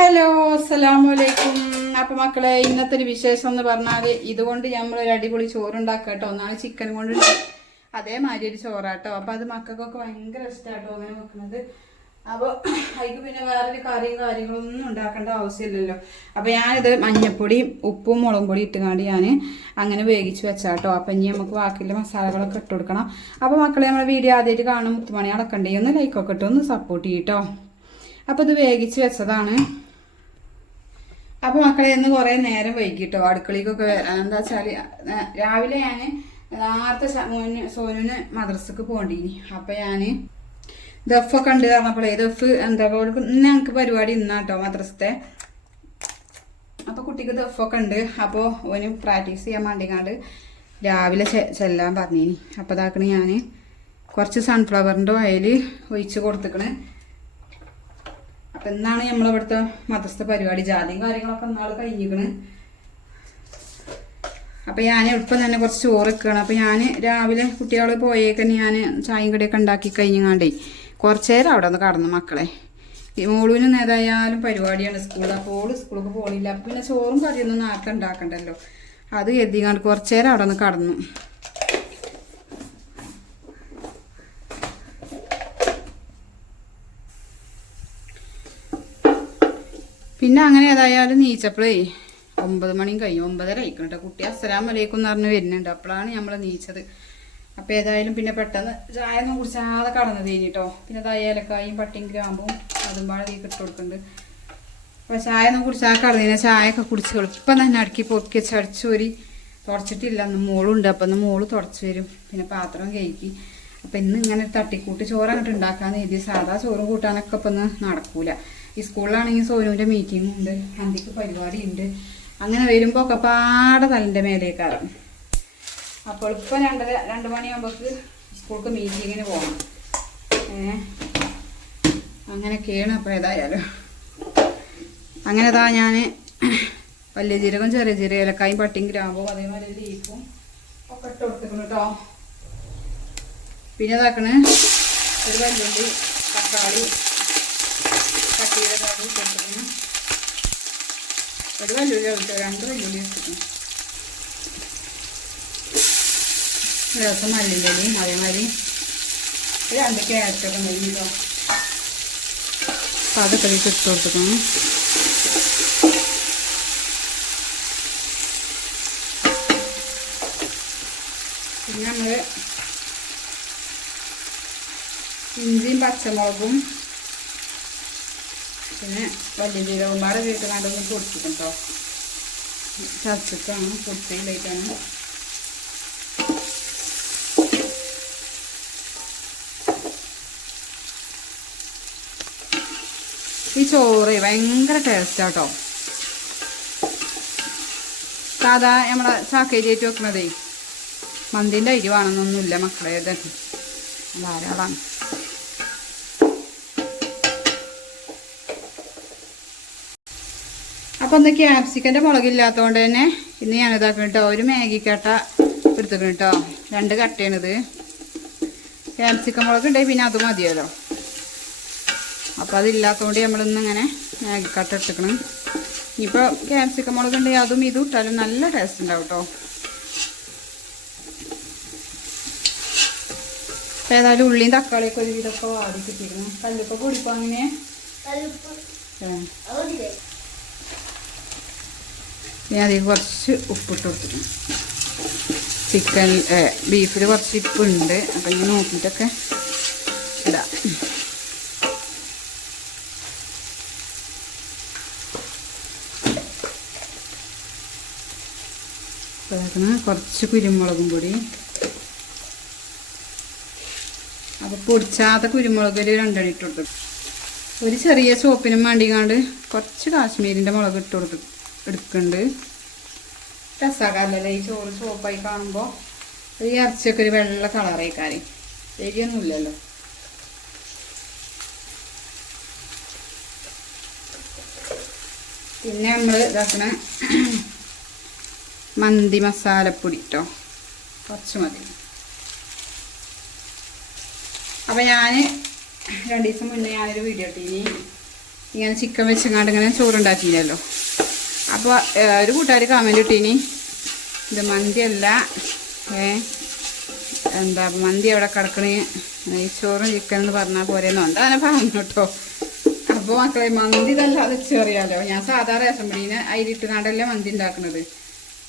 Hello അസ്സലാമലൈക്കും അപ്പൊ മക്കളെ ഇന്നത്തെ ഒരു വിശേഷം എന്ന് പറഞ്ഞാൽ ഇതുകൊണ്ട് നമ്മൾ ഒരു അടിപൊളി ചോറുണ്ടാക്കുക കേട്ടോ ഒന്നാണ് ചിക്കൻ കൊണ്ട് അതേമാതിരി ഒരു ചോറാട്ടോ. അപ്പൊ അത് മക്കൾക്കൊക്കെ ഭയങ്കര ഇഷ്ടാട്ടോ അങ്ങനെ വെക്കുന്നത്. അപ്പോൾ അതിക്ക് പിന്നെ വേറൊരു കറിയും കാര്യങ്ങളൊന്നും ഉണ്ടാക്കേണ്ട ആവശ്യമില്ലല്ലോ. അപ്പോൾ ഞാനിത് മഞ്ഞപ്പൊടിയും ഉപ്പും മുളകും പൊടി ഇട്ടുകാണ്ട് ഞാൻ അങ്ങനെ വേവിച്ച് വെച്ചാട്ടോ. അപ്പം ഇനി നമുക്ക് ബാക്കിയുള്ള മസാലകളൊക്കെ ഇട്ട് കൊടുക്കണം. അപ്പോൾ മക്കളെ നമ്മളെ വീഡിയോ ആദ്യമായിട്ട് കാണുന്ന മുത്തുമണി അടക്കണ്ടേ ഒന്ന് ലൈക്കൊക്കെ ഇട്ട് ഒന്ന് സപ്പോർട്ട് ചെയ്യട്ടോ അപ്പോൾ ഇത് വേവിച്ച് വെച്ചതാണ്. അപ്പോൾ മക്കളെ ഇന്ന് കുറേ നേരം വൈകിട്ടോ? അടുക്കളയ്ക്കൊക്കെ വരാൻ എന്താ വെച്ചാൽ രാവിലെ ഞാൻ നേരത്തെ മോന് സോനുവിന് മദ്രസക്ക് പോകണ്ടീനി. അപ്പം ഞാൻ ദഫൊക്കെ ഉണ്ട് പറഞ്ഞപ്പോഴേ ദഫ് എന്താ പറയുക ഇന്ന് ഞങ്ങൾക്ക് പരിപാടി ഇന്നാട്ടോ മദ്രസത്തെ. അപ്പോൾ കുട്ടിക്ക് ദഫൊക്കെ ഉണ്ട്. അപ്പോൾ ഓന് പ്രാക്ടീസ് ചെയ്യാൻ വേണ്ടിക്കാണ്ട് രാവിലെ ചെല്ലാൻ പറഞ്ഞിനി. അപ്പോൾ ഇതാക്കണ ഞാൻ കുറച്ച് സൺഫ്ലവറിന്റെ ഓയിൽ ഒഴിച്ച് കൊടുത്തിക്കണ്. അപ്പം എന്നാണ് നമ്മളിവിടുത്തെ മതസ്ഥ പരിപാടി. ജാതിയും കാര്യങ്ങളൊക്കെ ഇന്നാൾ കഴിഞ്ഞിരിക്കണ് അപ്പം ഞാൻ എളുപ്പം തന്നെ കുറച്ച് ചോറ് വെക്കുകയാണ് അപ്പം ഞാൻ രാവിലെ കുട്ടികൾ പോയേക്കന്നെ ഞാൻ ചായയും കടിയൊക്കെ ഉണ്ടാക്കി കഴിഞ്ഞാണ്ടേ കുറച്ച് നേരം അവിടെ ഒന്ന് കടന്നു മക്കളെ. ഈ മോളുവിന് ഏതായാലും പരിപാടിയാണ് സ്കൂളിൽ അപ്പോൾ ഓൾ സ്കൂളൊക്കെ പോകണില്ല അപ്പം പിന്നെ ചോറും കറിയൊന്നും നേരത്തെ ഉണ്ടാക്കണ്ടല്ലോ അത് എഴുതി കുറച്ച് നേരം അവിടെ ഒന്ന് കടന്നു. പിന്നെ അങ്ങനെ ഏതായാലും നീച്ചപ്പോഴേ ഒമ്പത് മണിയും കഴിയും ഒമ്പതര ആയിക്കണം കേട്ടോ കുട്ടി അസ്സലാം വലൈക്കും എന്ന് പറഞ്ഞ് വരുന്നുണ്ട്. അപ്പോഴാണ് നമ്മൾ നീച്ചത്. അപ്പോൾ ഏതായാലും പിന്നെ പെട്ടെന്ന് ചായ ഒന്നും കുടിച്ചാതെ കടന്നു കഴിഞ്ഞിട്ടോ. പിന്നെ ദാ ഏലക്കായും പട്ടിയും ഗ്രാമ്പും അതും പാടെ തീ ഇട്ട് കൊടുക്കുന്നുണ്ട് അപ്പോൾ ചായ ഒന്നും കുടിച്ചാൽ കടന്നതിനെ ചായ ഒക്കെ കുടിച്ച് എളുപ്പം തന്നെ അടുക്കി പൊക്കി ചടിച്ചൂരി തുടച്ചിട്ടില്ല. അന്ന് മോളുണ്ട് അപ്പം അന്ന് മോൾ തുടച്ച് വരും. പിന്നെ പാത്രം കഴിക്കി അപ്പം ഇന്ന് ഇങ്ങനെ തട്ടിക്കൂട്ട് ചോറ് അങ്ങോട്ട് ഉണ്ടാക്കാന്ന് എഴുതി സാധാ ചോറും കൂട്ടാനൊക്കെ ഇപ്പം നടക്കൂല. ഈ സ്കൂളിലാണെങ്കിൽ സോനുവിന്റെ മീറ്റിംഗ് ഉണ്ട് അന്തിക്ക് പരിപാടി ഉണ്ട് അങ്ങനെ വരുമ്പോൾ ഒക്കെ പാടെ തലന്റെ മേലേക്കാറും. അപ്പോൾ ഇപ്പം രണ്ടര രണ്ട് മണിയാകുമ്പോൾക്ക് സ്കൂൾക്ക് മീറ്റിങ്ങിന് പോകണം അങ്ങനെയൊക്കെയാണ് അപ്പോൾ ഏതായാലും. അങ്ങനെ ഇതാ ഞാൻ വലിയ ജീരകം ചെറിയ ജീരകം ഇലക്കായും പട്ടിയും ഗ്രാമ്പും അതേമാതിരി ലീഫും ഒക്കെ ഇട്ട് കൊടുത്തിരുന്നു കേട്ടോ പിന്നെ ഇതാക്കണേ ഒരു വെല്ലുള്ളി തക്കാളി കട്ട് ചെയ്ത കറി കൊടുത്തിക്കണം ഒരു വെല്ലുള്ളി എടുത്തു രണ്ട് വെല്ലുള്ളി എടുത്തിക്കണം ഒരു ദിവസം മല്ലിന്റെലയും അതേമാതിരി രണ്ട് ക്യാരറ്റൊക്കെ ഉണ്ടെങ്കിൽ കേട്ടോ. അപ്പോൾ അതൊക്കെ ഇട്ട് കൊടുത്തിക്കണം പിന്നെ നമ്മൾ ഇഞ്ചിയും പച്ചമുളകും പിന്നെ വലിയ ജീരകം പാടെ വീട്ട് കണ്ടൊന്ന് പൊടിച്ചിട്ടും കേട്ടോ ചതച്ചിട്ടാണ് പൊടിച്ചിട്ടാണ് ഈ ചോറ് ഭയങ്കര ടേസ്റ്റാട്ടോ സാധാ നമ്മളെ ചാക്കേരിയായിട്ട് വെക്കണതേ മന്തിന്റെ അരി വേണമെന്നൊന്നുമില്ല ധാരാളമാണ് അപ്പം ഒന്ന് ക്യാപ്സിക്കന്റെ മുളകില്ലാത്തതുകൊണ്ട് തന്നെ ഇന്ന് ഞാൻ ഇതാക്കണം കേട്ടോ ഒരു മാഗി കട്ട എടുത്തിക്കണം കേട്ടോ. രണ്ട് കട്ടയാണിത്. ക്യാപ്സിക്കൻ മുളക് ഉണ്ടെങ്കിൽ പിന്നെ അത് മതിയല്ലോ. അപ്പം അതില്ലാത്തതുകൊണ്ട് നമ്മളിന്ന് ഇങ്ങനെ മാഗി കട്ട എടുത്തിക്കണം ഇനിയിപ്പോൾ ക്യാപ്സിക്കൻ മുളക് ഉണ്ടെങ്കിൽ അതും ഇതും ഇട്ടാലും നല്ല ടേസ്റ്റ് ഉണ്ടാവും കേട്ടോ. അപ്പം ഏതായാലും ഉള്ളിയും തക്കാളിയൊക്കെ ഒരു വിധമൊക്കെ വാടി കിട്ടിയിരുന്നു കല്ലുപ്പൊക്കെ പൊടിപ്പോൾ അങ്ങനെ ഞാൻ അതിൽ കുറച്ച് ഉപ്പിട്ട് കൊടുത്തിട്ടുണ്ട്. ചിക്കൻ ബീഫിൽ കുറച്ച് ഇപ്പുണ്ട്. അപ്പം ഇങ്ങനെ നോക്കിയിട്ടൊക്കെ ഇടാം. കുറച്ച് കുരുമുളകും പൊടി. അപ്പോൾ പൊടിച്ചാത്ത കുരുമുളക് ഒരു രണ്ടെണ്ണം കൊടുത്തു. ഒരു ചെറിയ സോപ്പിനും വേണ്ടിങ്ങാണ്ട് കുറച്ച് കാശ്മീരിന്റെ മുളക് ഇട്ട് കൊടുത്ത്. എടുക്കുന്നുണ്ട് രസമാക്കാമല്ലേ ഈ ചോറ് സോപ്പായി കാണുമ്പോൾ ഈ ഇറച്ചിയൊക്കെ ഒരു വെള്ള കളറേക്കാരെ. എരിയൊന്നുമില്ലല്ലോ പിന്നെ നമ്മൾ ഇതാക്കണ മന്തി മസാലപ്പൊടി കേട്ടോ കുറച്ച് മതി. അപ്പം ഞാൻ രണ്ട് ദിവസം മുന്നേ ഞാനൊരു വീഡിയോ ഇട്ടീനി. ഇങ്ങനെ ചിക്കൻ വെച്ചങ്ങാണ്ട് ഇങ്ങനെ ചോറുണ്ടാക്കിയില്ലല്ലോ. അപ്പോൾ ഒരു കൂട്ടുകാർ കമന്റ് ഇട്ടീനി. ഇത് മന്തിയല്ല ഏ എന്താ മന്തി എവിടെ കിടക്കണേ? നെയ്ച്ചോറും ചിക്കൻ എന്ന് പറഞ്ഞാൽ പോരെന്നോ? എന്താ അങ്ങനെ പറഞ്ഞു കേട്ടോ? അപ്പോൾ മക്കളെ മന്തി തല്ലാതെ ചെറിയാലോ ഞാൻ സാധാരണ റേഷൻ പിടീനെ അരിയിട്ട് മന്തി ഉണ്ടാക്കുന്നത്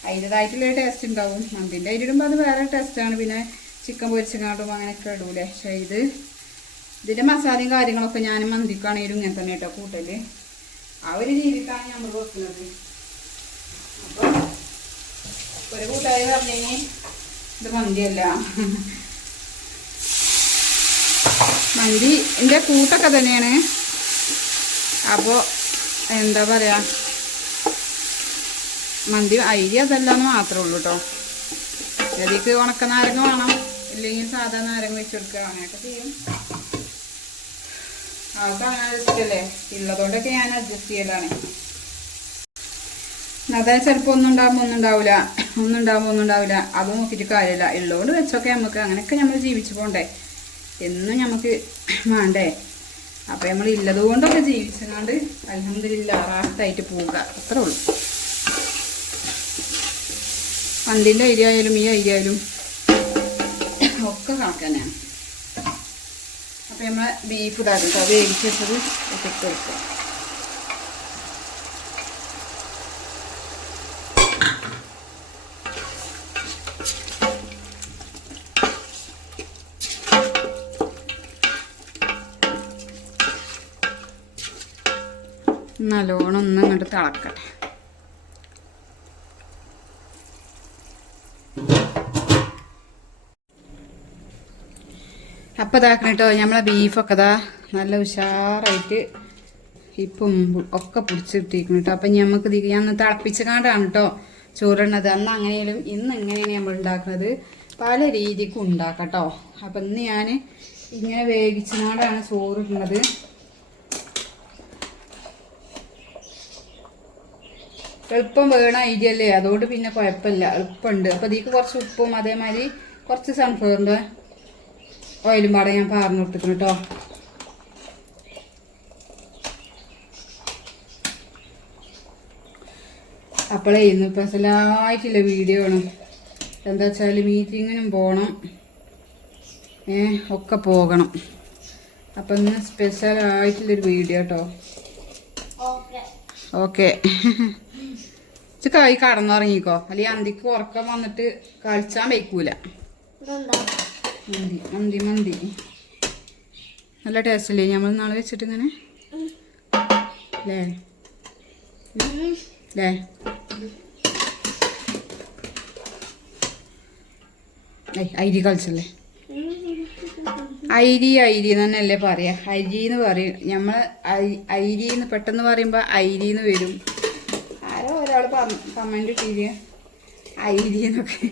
അതിന്റെതായിട്ടുള്ള ടേസ്റ്റ് ഉണ്ടാവും മന്തിന്റെ അരിയിടുമ്പോൾ അത് വേറെ ടേസ്റ്റാണ് പിന്നെ ചിക്കൻ പൊരിച്ചങ്ങാണ്ടും അങ്ങനെയൊക്കെ ഇടൂലേ. പക്ഷേ ഇത് ഇതിന്റെ മസാലയും കാര്യങ്ങളൊക്കെ ഞാൻ മന്തിക്കാണെങ്കിലും ഇങ്ങനെ തന്നെ കേട്ടോ കൂട്ടൽ. ആ ഒരു രീതിക്കാണ് നമ്മൾ വെക്കുന്നത് അപ്പോൾ ഒരു കൂട്ടായി പറഞ്ഞു ഇത് മന്തിയല്ല. മന്തി എന്റെ കൂട്ടൊക്കെ തന്നെയാണ്. അപ്പോൾ എന്താ പറയാ? മന്തി അരി അതല്ലാന്ന് മാത്രമേ ഉള്ളൂ കേട്ടോ ഉണക്ക നാരങ്ങ വേണം. ഇല്ലെങ്കിൽ സാധാ നാരങ്ങ വെച്ചെടുക്കുക അങ്ങനെയൊക്കെ ചെയ്യും. അതൊക്കെ അങ്ങനെ ഇഷ്ടല്ലേ ഉള്ളതുകൊണ്ടൊക്കെ ഞാൻ അഡ്ജസ്റ്റ് ചെയ്യലാണ്. അതെ ചിലപ്പോൾ ഒന്നും ഉണ്ടാകുമ്പോൾ ഒന്നും ഉണ്ടാവില്ല ഒന്നും ഉണ്ടാകുമ്പോൾ ഒന്നും ഉണ്ടാവില്ല അത് നോക്കിയിട്ട് കാര്യമില്ല. ഉള്ളതുകൊണ്ട് വെച്ചൊക്കെ നമുക്ക് അങ്ങനെയൊക്കെ നമ്മൾ ജീവിച്ചു പോണ്ടേ. എന്നും നമുക്ക് വേണ്ടേ? അപ്പം നമ്മൾ ഇല്ലത് കൊണ്ടൊക്കെ ജീവിച്ചതുകൊണ്ട് അലഹമില്ല റാഹത്തായിട്ട് പോവുക. അത്രേ ഉള്ളൂ. പണ്ടിന്റെ ഐഡിയ ആയാലും ഈ ഐഡിയ ആയാലും ഒക്കെ കണക്ക് തന്നെയാണ്. അപ്പം നമ്മൾ ബീഫ് ഇതാക്കും കേട്ടോ. വേവിച്ചത് ഇട്ടിട്ട് വെക്കുക നല്ലോണം ഒന്ന് ഇങ്ങോട്ട് തിളക്കട്ടെ. അപ്പം ഇതാക്കണം കേട്ടോ നമ്മളെ ബീഫൊക്കെ ഇതാ നല്ല ഉഷാറായിട്ട് ഇപ്പം ഒക്കെ പിടിച്ചിട്ടിരിക്കണം കേട്ടോ അപ്പം നമുക്ക് ഇത് ഞാൻ ഒന്ന് തിളപ്പിച്ചങ്ങാണ്ടാണ് കേട്ടോ ചോറിടണത് അന്ന് അങ്ങനെയാലും ഇന്ന് ഇങ്ങനെയാണ് നമ്മൾ ഉണ്ടാക്കുന്നത്. പല രീതിക്കും ഉണ്ടാക്കാം കേട്ടോ അപ്പം ഇന്ന് ഞാൻ ഇങ്ങനെ വേവിച്ചങ്ങാണ്ടാണ് ചോറിടുന്നത്. എളുപ്പം വേണ ഐഡിയ അല്ലേ അതുകൊണ്ട് പിന്നെ കുഴപ്പമില്ല. എളുപ്പമുണ്ട്. അപ്പോൾ ഇതിക്ക് കുറച്ച് ഉപ്പും അതേമാതിരി കുറച്ച് സൺഫ്ലവറിന്റെ ഓയിലും പാടെ ഞാൻ പാർന്നു കൊടുത്തിട്ടുണ്ട് കേട്ടോ അപ്പോഴേ ഇന്ന് സ്പെഷ്യലായിട്ടുള്ള വീഡിയോ ആണ്. എന്താ വെച്ചാൽ മീറ്റിങ്ങിനും പോകണം ഏ ഒക്കെ പോകണം. അപ്പം ഇന്ന് സ്പെഷ്യലായിട്ടുള്ളൊരു വീഡിയോ കേട്ടോ ഓക്കെ. കൈ കടന്നുറങ്ങിക്കോ. അല്ലെങ്കിൽ അന്തിക്ക് ഉറക്കം വന്നിട്ട് കളിച്ചാൻ വയ്ക്കൂല. മന്തി മന്തി മന്തി. നല്ല ടേസ്റ്റ് അല്ലേ നമ്മൾ നാളെ വെച്ചിട്ട് ഇങ്ങനെ? അല്ലേ അല്ലേ അരി കളിച്ചല്ലേ? അരി അരി തന്നെയല്ലേ പറയാ. അരി എന്ന് പറയും. നമ്മൾ അരി എന്ന് പെട്ടെന്ന് പറയുമ്പോൾ അരി എന്ന് വരും. ആരോ ഒരാൾ കമന്റ് ഇട്ടില്ല അരി എന്നൊക്കെ.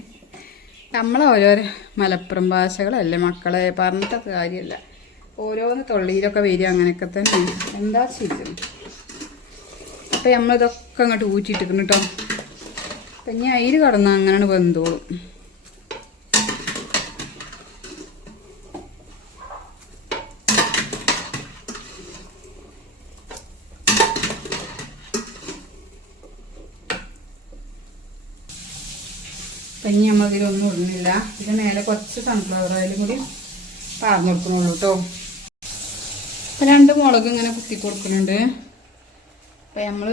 നമ്മളെ ഓരോരോ മലപ്പുറം ഭാഷകളല്ലേ മക്കളെ? പറഞ്ഞിട്ടൊക്കെ കാര്യമല്ല ഓരോന്ന് തൊള്ളിയിലൊക്കെ വരിക അങ്ങനെയൊക്കെ തന്നെ എന്താ ചെയ്തത് അപ്പം നമ്മളിതൊക്കെ അങ്ങോട്ട് ഊറ്റിയിട്ടിരിക്കണം കേട്ടോ അപ്പം ഇനി അയിര് കടന്നാൽ അങ്ങനെയാണ് വെന്തോളും. ഇനി നമ്മൾ ഇതിലൊന്നും ഇടുന്നില്ല. ഇതിന് മേലെ കുറച്ച് സൺഫ്ലവർ ഓയിലും കൂടി പാർന്നു കൊടുക്കണുള്ളൂ കേട്ടോ അപ്പം രണ്ട് മുളക് ഇങ്ങനെ കുത്തി കൊടുക്കുന്നുണ്ട്. അപ്പം നമ്മൾ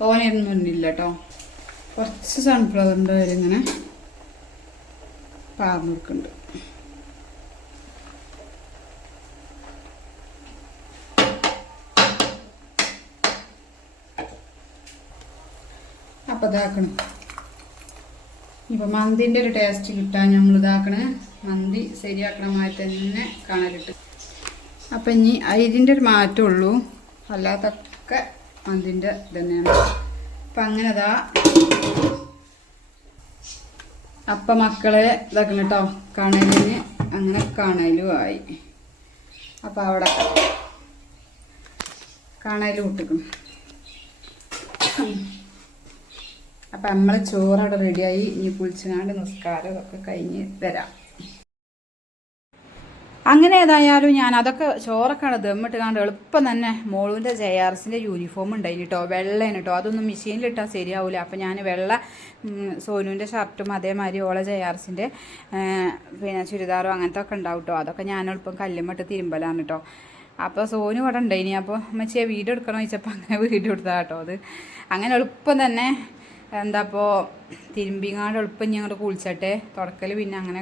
തോനെയൊന്നും ഇടുന്നില്ല കേട്ടോ കുറച്ച് സൺഫ്ലവറിന്റെ ഓയിൽ ഇങ്ങനെ പാർന്നു കൊടുക്കുന്നുണ്ട് അപ്പം ഇതാക്കണം. ഇപ്പം മന്തിന്റെ ഒരു ടേസ്റ്റ് കിട്ടാൻ നമ്മൾ ഇതാക്കണ. മന്തി ശരിയാക്കണമായി തന്നെ കാണലിട്ട്. അപ്പം ഇനി അതിന്റെ ഒരു മാറ്റമുള്ളൂ അല്ലാത്തൊക്കെ അതിന്റെ തന്നെയാണ് അപ്പം അങ്ങനെ അതാ അപ്പം മക്കളെ ഇതാക്കണം കേട്ടോ. കാണലിന് അങ്ങനെ കാണലും ആയി. അപ്പം അവിടെ കാണലും ഇട്ടിക്കണം അപ്പം നമ്മൾ അവിടെ റെഡിയായി ഇനി കുളിച്ചങ്ങാണ്ട് നിസ്കാരം ഇതൊക്കെ കഴിഞ്ഞ് വരാം. അങ്ങനെ ഏതായാലും ഞാൻ അതൊക്കെ ചോറൊക്കെയാണ് ദമ്മിട്ട് കണ്ട് എളുപ്പം തന്നെ മോളുവിന്റെ ജെ ആർ എസിന്റെ യൂണിഫോം ഉണ്ടായി കേട്ടോ വെള്ളയാണ് കേട്ടോ അതൊന്നും മെഷീനിലിട്ടാൽ ശരിയാവില്ല അപ്പം ഞാൻ വെള്ള സോനുവിന്റെ ഷർട്ടും അതേമാതിരി ഓളെ ജെ ആർ എസിന്റെ പിന്നെ ചുരിദാറും അങ്ങനത്തെ ഒക്കെ ഉണ്ടാവും കേട്ടോ അതൊക്കെ ഞാൻ എളുപ്പം കല്ലുമിട്ട് തിരുമ്പലാണ് കേട്ടോ അപ്പോൾ സോനു ഇവിടെ ഉണ്ടായിനി. അപ്പോൾ അമ്മച്ചിയെ വീഡിയോ എടുക്കണോ ചോദിച്ചപ്പോൾ അങ്ങനെ വീഡിയോ എടുത്താൽ കേട്ടോ അത്. അങ്ങനെ എളുപ്പം തന്നെ എന്താ ഇപ്പോൾ തിരുമ്പിങ്ങാണ്ട് എളുപ്പം ഞങ്ങൾ കുളിച്ചട്ടെ. തുടക്കൽ പിന്നെ അങ്ങനെ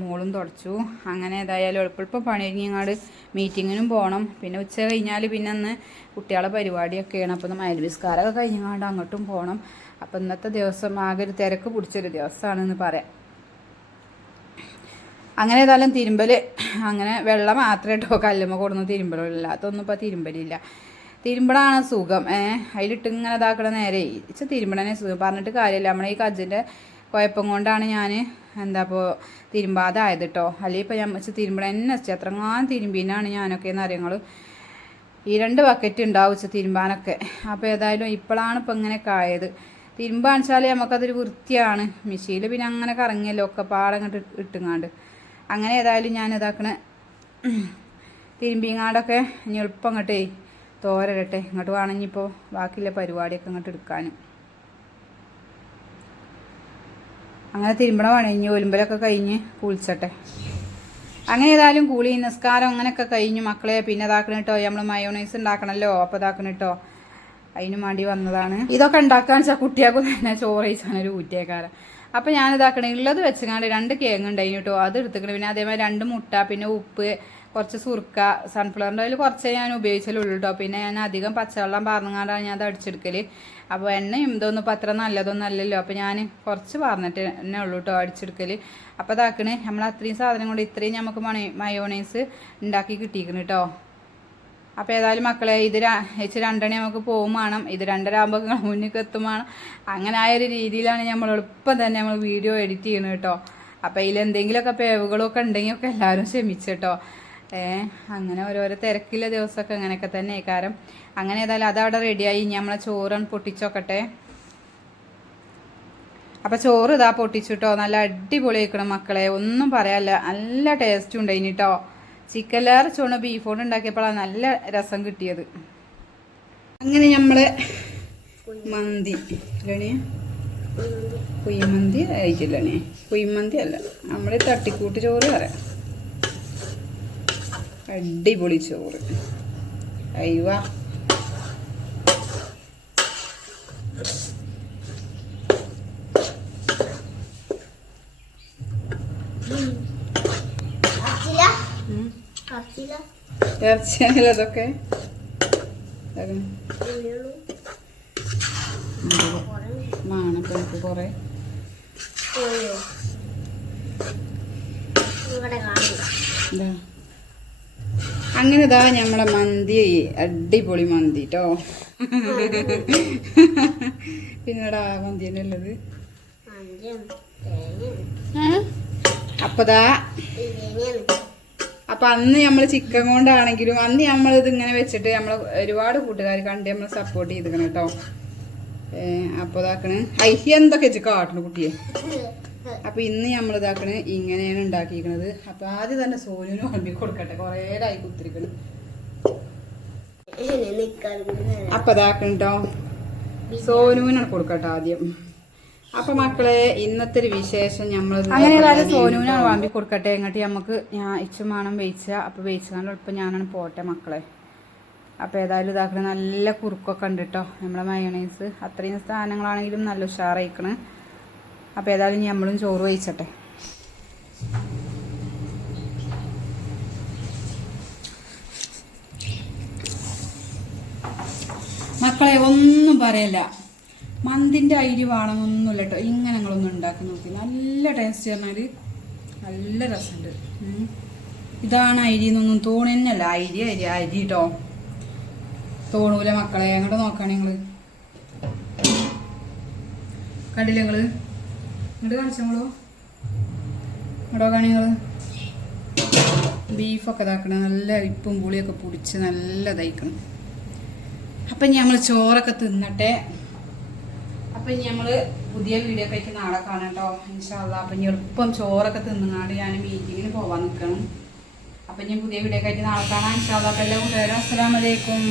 മോളും തുടച്ചു. അങ്ങനെ ഏതായാലും എളുപ്പം പണി കഴിഞ്ഞങ്ങാട് മീറ്റിങ്ങിനും പോകണം പിന്നെ ഉച്ച കഴിഞ്ഞാൽ പിന്നെ അന്ന് കുട്ടികളെ പരിപാടിയൊക്കെയാണ്. അപ്പോൾ ഒന്ന് മയൽവിസ്കാരമൊക്കെ കഴിഞ്ഞങ്ങാണ്ട് അങ്ങോട്ടും പോകണം അപ്പോൾ ഇന്നത്തെ ദിവസം ആകെ ഒരു തിരക്ക് പിടിച്ചൊരു ദിവസമാണെന്ന് പറയാം. അങ്ങനെ ഏതായാലും തിരുമ്പൽ അങ്ങനെ വെള്ളം മാത്രമേ കേട്ടോ കല്ലുമ്മ കൊടുന്ന് തിരുമ്പലില്ല അതൊന്നും ഇപ്പോൾ തിരുമ്പലില്ല. തിരുമ്പടാണ് സുഖം. ഏഹ് അതിലിട്ട് ഇങ്ങനെ ഇതാക്കണ നേരെ. ഇച്ച തിരുമ്പണനെ സുഖം. പറഞ്ഞിട്ട് കാര്യമില്ല. നമ്മളെ ഈ കജ്ജിന്റെ കുഴപ്പം കൊണ്ടാണ് ഞാൻ എന്താ ഇപ്പോൾ തിരുമ്പാതായത് കേട്ടോ അല്ലെങ്കിൽ ഇപ്പോൾ ഞാൻ വെച്ച് തിരുമ്പണ എന്നെ എത്രങ്ങാനും തിരുമ്പിനാണ് ഞാനൊക്കെ എന്ന് അറിയങ്ങൾ ഈ രണ്ട് ബക്കറ്റ് ഉണ്ടാവും വെച്ച് തിരുമ്പാനൊക്കെ. അപ്പോൾ ഏതായാലും ഇപ്പോഴാണ് ഇപ്പോൾ ഇങ്ങനെയൊക്കെ ആയത്. തിരുമ്പാണിച്ചാൽ വെച്ചാൽ നമുക്കതൊരു വൃത്തിയാണ്. മെഷീനിൽ പിന്നെ അങ്ങനെ കറങ്ങിയല്ലോ ഒക്കെ പാടങ്ങോട്ട് ഇട്ടുങ്ങാണ്ട്. അങ്ങനെ ഏതായാലും ഞാൻ ഇതാക്കണ തിരുമ്പിങ്ങാടൊക്കെ ഇനി എളുപ്പം അങ്ങോട്ടേ തോരരട്ടെ ഇങ്ങോട്ട് വേണമെങ്കിൽ ഇപ്പോൾ ബാക്കിയുള്ള പരിപാടിയൊക്കെ ഇങ്ങോട്ട് എടുക്കാനും. അങ്ങനെ തിരുമ്പണ പണി ഇനി ഒലുമ്പലൊക്കെ കഴിഞ്ഞ് കുളിച്ചട്ടെ. അങ്ങനെ ഏതായാലും കൂളി നിസ്കാരം അങ്ങനെയൊക്കെ കഴിഞ്ഞു മക്കളെ പിന്നെ ഇതാക്കണം കേട്ടോ നമ്മൾ മയോണൈസ് ഉണ്ടാക്കണമല്ലോ അപ്പോൾ ഇതാക്കണം കേട്ടോ അതിന് വേണ്ടി വന്നതാണ്. ഇതൊക്കെ ഉണ്ടാക്കാന്ന് വെച്ചാൽ കുട്ടിയാക്കും തന്നെ ചോറ് കഴിച്ചാണ് ഒരു കുറ്റിയേക്കാരൻ അപ്പം ഞാൻ ഇതാക്കണേ ഉള്ളത് വെച്ചുകൊണ്ട് രണ്ട് കേങ്ങ് ഉണ്ടായിരുന്നു കേട്ടോ. അത് എടുത്തുക്കണം. പിന്നെ അതേമാതിരി രണ്ട് മുട്ട പിന്നെ ഉപ്പ് കുറച്ച് സുർക്ക സൺഫ്ലവറിന്റെ ഓയിൽ കുറച്ചേ ഞാൻ ഉപയോഗിച്ചാലുള്ളൂ കേട്ടോ പിന്നെ ഞാൻ അധികം പച്ചവെള്ളം പാർന്നുകൊണ്ടാണ് ഞാൻ അത് അടിച്ചെടുക്കൽ അപ്പോൾ എണ്ണയും ഇതൊന്നും ഇപ്പം അത്ര നല്ലതൊന്നും അല്ലല്ലോ. അപ്പോൾ ഞാൻ കുറച്ച് പാർന്നിട്ട് തന്നെ ഉള്ളൂ കേട്ടോ അടിച്ചെടുക്കൽ അപ്പോൾ ഇതാക്കണേ നമ്മൾ അത്രയും സാധനം കൊണ്ട് ഇത്രയും നമുക്ക് മണി മയോണൈസ് ഉണ്ടാക്കി കിട്ടിയിരിക്കണം കേട്ടോ അപ്പോൾ ഏതായാലും മക്കളെ ഇത് ഇച്ചിരി രണ്ടണി നമുക്ക് പോകും വേണം. ഇത് രണ്ടര ആകുമ്പോൾ നിങ്ങൾ മുന്നിൽ എത്തും വേണം. അങ്ങനെ ആ ഒരു രീതിയിലാണ് നമ്മൾ എളുപ്പം തന്നെ നമ്മൾ വീഡിയോ എഡിറ്റ് ചെയ്യണം കേട്ടോ അപ്പോൾ ഇതിൽ എന്തെങ്കിലുമൊക്കെ പേവുകളൊക്കെ ഉണ്ടെങ്കിൽ ഒക്കെ എല്ലാവരും ക്ഷമിച്ചേട്ടോ അങ്ങനെ ഓരോരോ തിരക്കില്ല ദിവസമൊക്കെ അങ്ങനെയൊക്കെ തന്നെ കാരണം അങ്ങനെ ഏതായാലും അതവിടെ റെഡിയായി ഇനി നമ്മളെ ചോറ് പൊട്ടിച്ചോക്കട്ടെ. അപ്പം ചോറ് ഇതാ പൊട്ടിച്ചിട്ടോ. നല്ല അടിപൊളി ആയിക്കണം മക്കളെ. ഒന്നും പറയാല്ല നല്ല ടേസ്റ്റും ഉണ്ടായിന് കേട്ടോ ചിക്കലേർ ചോണ് ബീഫ് കൊണ്ട് ഉണ്ടാക്കിയപ്പോഴാണ് നല്ല രസം കിട്ടിയത്. അങ്ങനെ നമ്മൾ മന്തി. അല്ലേ കുയ്മന്തി ആയിട്ടില്ലണേ കുയ്മന്തി അല്ല. നമ്മളെ തട്ടിക്കൂട്ട് ചോറ് പറയാം. അടിപൊളി ചോറ്. കറച്ചില്ല ഇറച്ചിയാണല്ലോ അതൊക്കെ അതൊക്കെ മാണപ്പം എനിക്ക് കുറേ. ഇവിടെ കാണില്ല എന്താ അങ്ങനെ ഇതാ നമ്മളെ മന്തി അടിപൊളി മന്തി കേട്ടോ പിന്നെടാ മന്തി തേങ്ങയും അപ്പതാ. അപ്പൊ അന്ന് നമ്മൾ ചിക്കൻ കൊണ്ടാണെങ്കിലും അന്ന് നമ്മൾ ഇത് ഇങ്ങനെ വെച്ചിട്ട് നമ്മൾ ഒരുപാട് കൂട്ടുകാർ കണ്ട് നമ്മൾ സപ്പോർട്ട് ചെയ്തിക്കണം കേട്ടോ അപ്പൊ ഇതാക്കണ് ഐഹ്യ എന്തൊക്കെ വെച്ച് കാട്ടണു കുട്ടിയെ? അപ്പൊ ഇന്ന് നമ്മൾ ഇതാക്കണേ ഇങ്ങനെയാണ് ഉണ്ടാക്കിയിരിക്കുന്നത് അപ്പൊ ആദ്യം തന്നെ സോനുവിന് വണ്ടി കൊടുക്കട്ടെ. കുറേ ആയി കുത്തിരിക്കണ്. അപ്പൊ ഇതാക്കണം കേട്ടോ സോനുവിനാണ് കൊടുക്കട്ടെ ആദ്യം. അപ്പൊ മക്കളെ ഇന്നത്തെ ഒരു വിശേഷം നമ്മൾ അങ്ങനെ സോനുവിനാണ് വാമ്പി കൊടുക്കട്ടെ. എങ്ങോട്ട് നമുക്ക് ഞാൻ ഇച്ചുമാണം വേയിച്ച അപ്പൊ വേയിച്ചാണ്ട് എളുപ്പം ഞാനാണ് പോട്ടെ മക്കളെ. അപ്പൊ ഏതായാലും ഇതാക്കണ നല്ല കുറുക്കൊക്കെ ഉണ്ട് കേട്ടോ നമ്മളെ മയോണൈസ് അത്രയും സാധനങ്ങളാണെങ്കിലും നല്ല ഉഷാറായിക്കണ്. അപ്പൊ ഏതായാലും ഇനി നമ്മളും ചോറ് വഹിച്ചട്ടെ മക്കളെ ഒന്നും പറയല്ല. മന്തിന്റെ അരി വേണമെന്നൊന്നുമില്ല കേട്ടോ. ഇങ്ങനെ ഞങ്ങളൊന്നും ഉണ്ടാക്കി നോക്കി. നല്ല ടേസ്റ്റ് പറഞ്ഞാൽ നല്ല രസമുണ്ട്. ഇതാണ് അരി എന്നൊന്നും തോന്നുന്നല്ല. അരി അരി അരി കേട്ടോ തോണൂല മക്കളെ. അങ്ങോട്ട് നോക്കാണ് നിങ്ങൾ കണ്ടില്ല നിങ്ങൾ ഇങ്ങോട്ട് കാണിച്ചോളൂ ഇങ്ങോട്ടോ കാണി നിങ്ങൾ ബീഫൊക്കെ ഇതാക്കണം നല്ല ഇപ്പും പുളിയൊക്കെ പൊടിച്ച് നല്ല ഇതായിക്കണം. അപ്പം ഇനി നമ്മൾ ചോറൊക്കെ തിന്നട്ടെ. അപ്പം ഇനി നമ്മൾ പുതിയ വീഡിയോ ഒക്കെ നാളെ കാണാം കേട്ടോ ഇൻഷാല്ല അപ്പം ഇനി എളുപ്പം ചോറൊക്കെ തിന്നുങ്ങാണ്ട് ഞാൻ മീറ്റിങ്ങിന് പോവാൻ നിൽക്കണം അപ്പം ഞാൻ പുതിയ വീഡിയോ ആയിട്ട് നാളെ കാണാം. ഇൻഷാല്ലാ എല്ലാ കൂട്ടുകാരും അസ്സലാമലൈക്കും